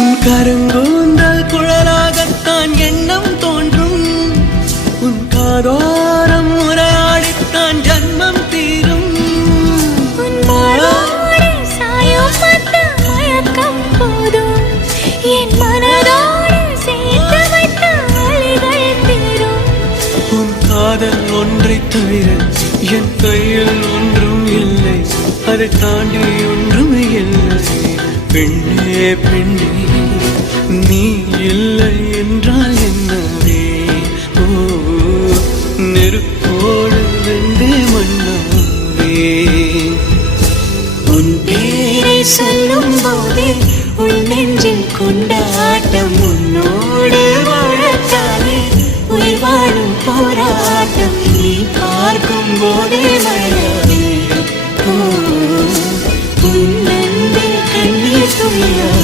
உன் கருங்கூந்தல் குழலாகத்தான் எண்ணம் தோன்றும் உன் காதோரம் உரையாடித்தான் ஜன்மம் தீரும் உன் காதல் ஒன்றை தவிர என் கையில் ஒன்றும் இல்லை அதை தாண்டி ஒன்றும் இல்லை பெண்ணே பெண்ணே நீ இல்லை என்றால் என்னவே ஓ நெருப்போடு வெந்து மண்ணாவே உன் பேரை சொல்லும் போதே உன் நெஞ்சில் கொண்டாட்டம் உன்னோடு வாழத்தாலே உயிர் வாழும் போராட்டம் நீ பார்க்கும் போதே